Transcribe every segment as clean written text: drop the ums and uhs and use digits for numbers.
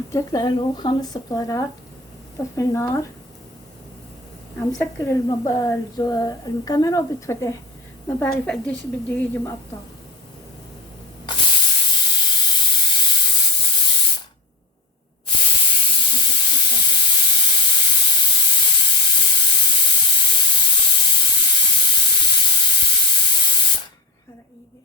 حطيت له 5 سكرات. طفي النار. عم سكر الكاميرا وبتفتح. ما بعرف قديش بده يجي مقطع. على ايدي.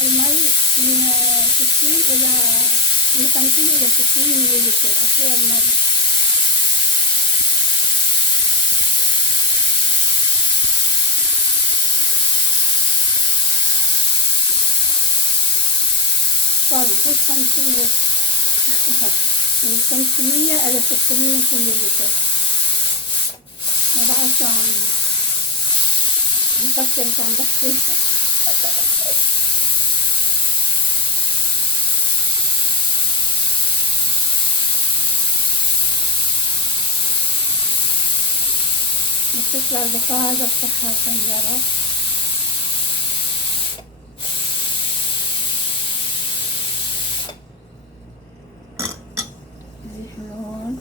المي من 60 إلى من 50 إلى 60 مليلتر أحلى المي. طيب مش 50 من 500 إلى 600 مليلتر. ما بعرف شو عم بفكر شو عم بحكي. بس تطلع البخار بفتحها الطنجرة. زيت اللون.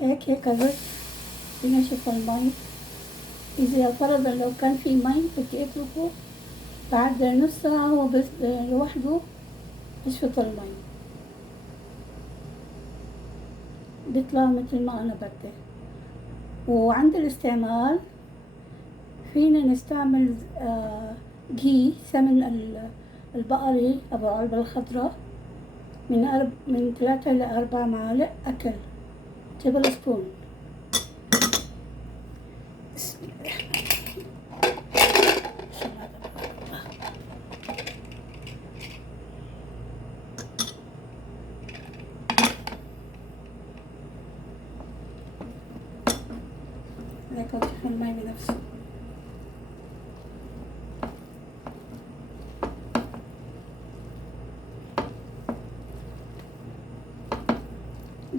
هيك بس بنشف المي. إذا فرضا لو كان في مي بدي اتركه بعد نص ساعة هو بس لوحده يشفط المي. بيطلع مثل ما أنا بدي. وعند الاستعمال فينا نستعمل غي سمن البقري أو العلبة الخضراء من 3 إلى 4 معالق أكل تيبل سبون. بسم الله هيك بشوف المي بنفسه.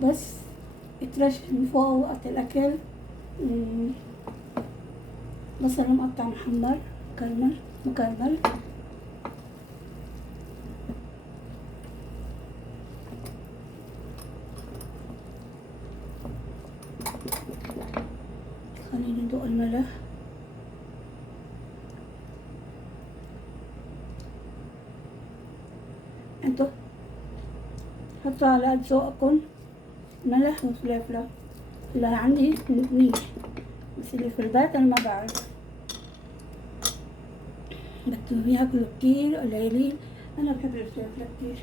بس يترش من فوق وقت الأكل بصل مقطع محمر مكرمل. خلينا ندوق الملح. انتو حطوا على قد ذوقكم ملح وفلفلة. اللي عندي منيح بس اللي في البيت انا ما بعرف بدهم ياكلوا كتير قليلين. انا بحب الفلفلة كتير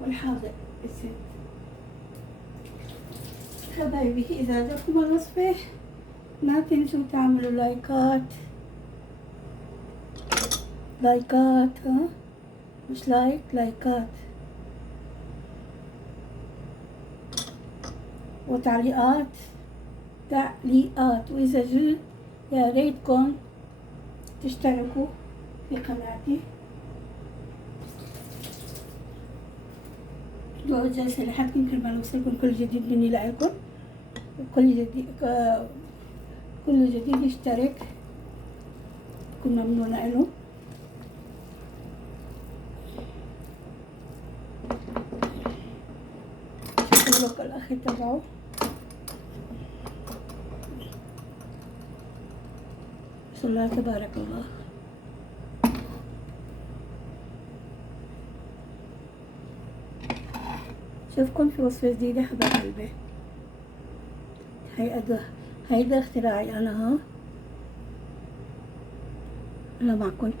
والحادق بالزيت. حبايبي اذا عجبكم الوصفة ما تنسوا تعملوا لايكات ها مش لايكات وتعليقات. وإذا جد يا ريتكم تشتركوا في قناتي. دعوا الجلسة لحدكم كرمال يوصلكم كل جديد مني لكم. كل جديد يشترك تكون ممنونة له. شكرا لك الأخ تبعه. بسم الله تبارك الله. شوفكم في وصفة جديدة حبايب قلبي. هيدا اختراعي أنا ها. الله معكم.